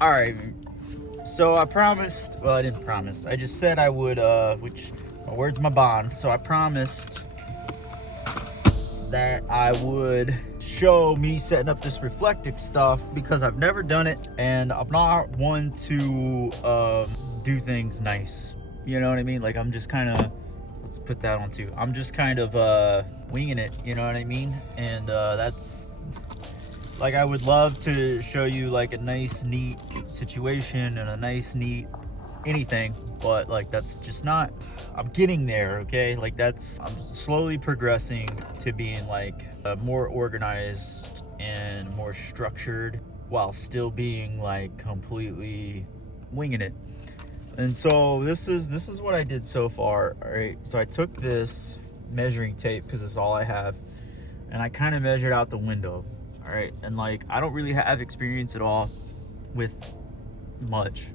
All right. So I promised, well, I didn't promise. I just said I would, which my word's my bond. So I promised that I would show me setting up this reflective stuff because I've never done it and I'm not one to do things nice. You know what I mean? Like I'm just kind of, let's put that on too. I'm just kind of winging it, you know what I mean? And that's, like, I would love to show you like a nice, neat situation and a nice, neat anything, but like that's just not, I'm getting there, okay? Like I'm slowly progressing to being like more organized and more structured while still being like completely winging it. And so this is what I did so far. All right, so I took this measuring tape because it's all I have, and I kind of measured out the window. All right, and like I don't really have experience at all with much,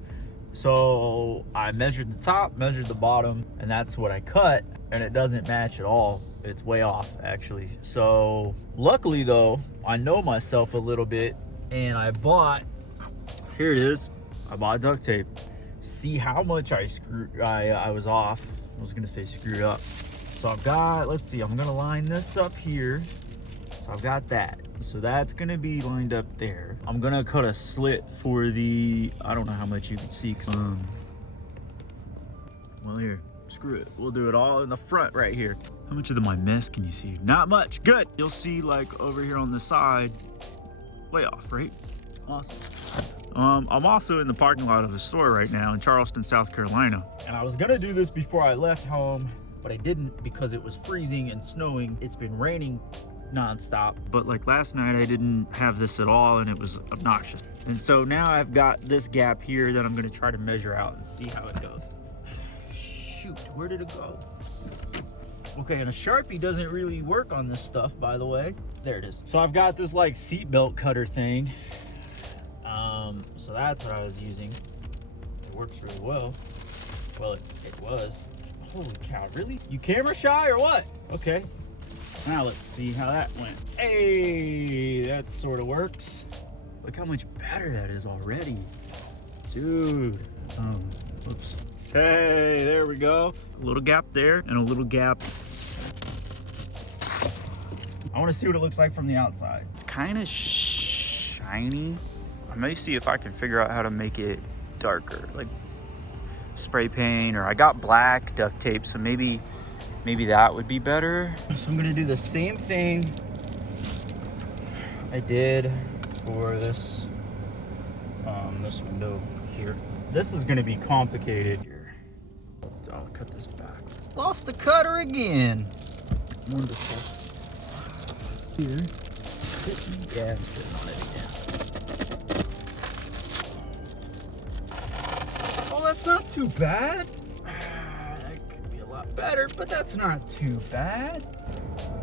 so I measured the top, measured the bottom, and that's what I cut, and it doesn't match at all. It's way off actually. So luckily though, I know myself a little bit, and I bought, here it is, I bought duct tape. See how much I was off. I was gonna say screwed up. So I've got, let's see, I'm gonna line this up here. So I've got that. So that's gonna be lined up there. I'm gonna cut a slit for the, I don't know how much you can see. Well, here, screw it. We'll do it all in the front right here. How much of my mess can you see? Not much, good. You'll see like over here on the side, way off, right? Awesome. I'm also in the parking lot of a store right now in Charleston, South Carolina. And I was gonna do this before I left home, but I didn't because it was freezing and snowing. It's been raining non-stop, but like last night I didn't have this at all and it was obnoxious. And so now I've got this gap here that I'm gonna try to measure out and see how it goes. Shoot, where did it go? Okay, and a Sharpie doesn't really work on this stuff, by the way. There it is. So I've got this like seatbelt cutter thing. So that's what I was using. It works really well. Well, it was. Holy cow, really? You camera shy or what? Okay. Now let's see how that went. Hey, that sort of works. Look how much better that is already. Dude. Oops. Hey, there we go. A little gap there and a little gap. I want to see what it looks like from the outside. It's kind of shiny. I may see if I can figure out how to make it darker, like spray paint, or I got black duct tape, so maybe that would be better. So I'm gonna do the same thing I did for this this window here. This is gonna be complicated here. I'll cut this back. Lost the cutter again. Wonderful. Here. Yeah, I'm sitting on it again. Oh, that's not too bad. That could be a lot better, but that's not too bad.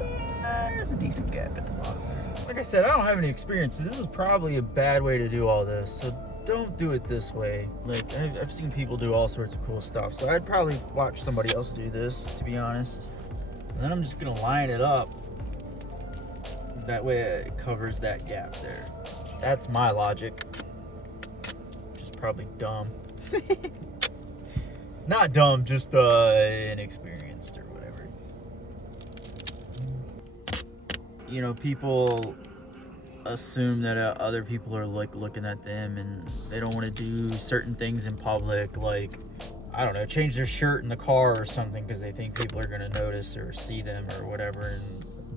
There's a decent gap at the bottom there. Like I said, I don't have any experience, so this is probably a bad way to do all this. So don't do it this way. Like I've seen people do all sorts of cool stuff, so I'd probably watch somebody else do this, to be honest. And then I'm just gonna line it up. That way it covers that gap there. That's my logic. Which is probably dumb. Not dumb, just inexperienced or whatever. You know, people assume that other people are like looking at them and they don't want to do certain things in public, like, I don't know, change their shirt in the car or something because they think people are going to notice or see them or whatever.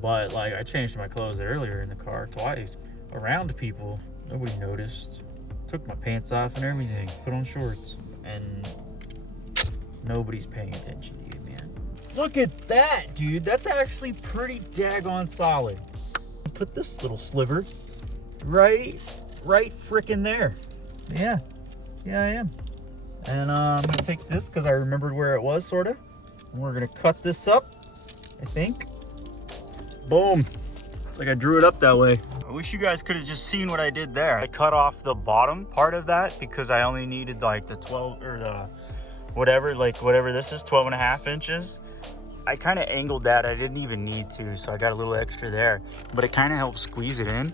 But like, I changed my clothes earlier in the car twice around people. Nobody noticed. Took my pants off and everything, put on shorts, and nobody's paying attention to you, man. Look at that, dude. That's actually pretty daggone solid. Put this little sliver right frickin' there. Yeah, I am. And I'm gonna take this because I remembered where it was, sorta. And we're gonna cut this up, I think. Boom. It's like I drew it up that way. I wish you guys could have just seen what I did there. I cut off the bottom part of that because I only needed like the 12 or the whatever this is, 12.5 inches. I kind of angled that. I didn't even need to, so I got a little extra there, but it kind of helped squeeze it in.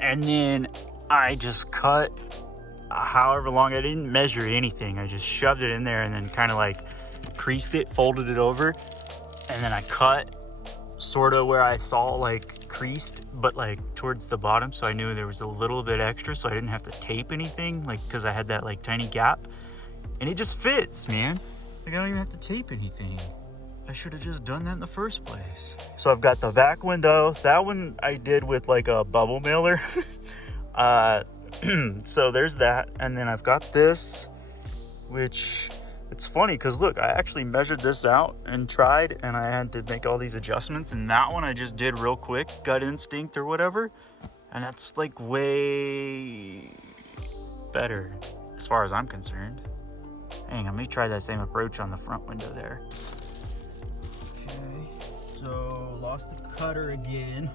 And then I just cut however long. I didn't measure anything. I just shoved it in there and then kind of like creased it, folded it over, and then I cut sort of where I saw like creased, but like towards the bottom, so I knew there was a little bit extra, so I didn't have to tape anything, like because I had that like tiny gap, and it just fits, man. Like I don't even have to tape anything. I should have just done that in the first place. So I've got the back window. That one I did with like a bubble mailer. So there's that. And then I've got this, which it's funny because look, I actually measured this out and tried, and I had to make all these adjustments. And that one I just did real quick, gut instinct or whatever. And that's like way better as far as I'm concerned. Hang on, let me try that same approach on the front window there. So, lost the cutter again.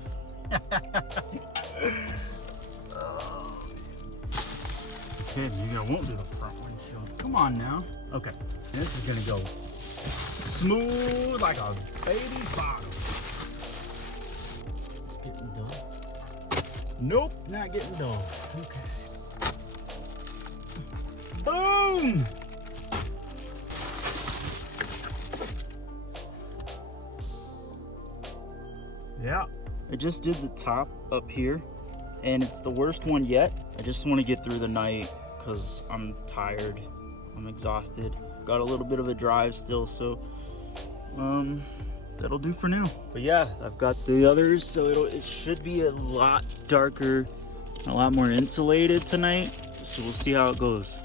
Okay, maybe I won't do the front windshield. Come on now. Okay, this is gonna go smooth like a baby bottom. It's getting dull. Nope, not getting dull. Okay. Boom! Yeah, I just did the top up here, and it's the worst one yet. I just want to get through the night because I'm tired, I'm exhausted, got a little bit of a drive still, so that'll do for now. But yeah, I've got the others, so it should be a lot darker, a lot more insulated tonight, so we'll see how it goes.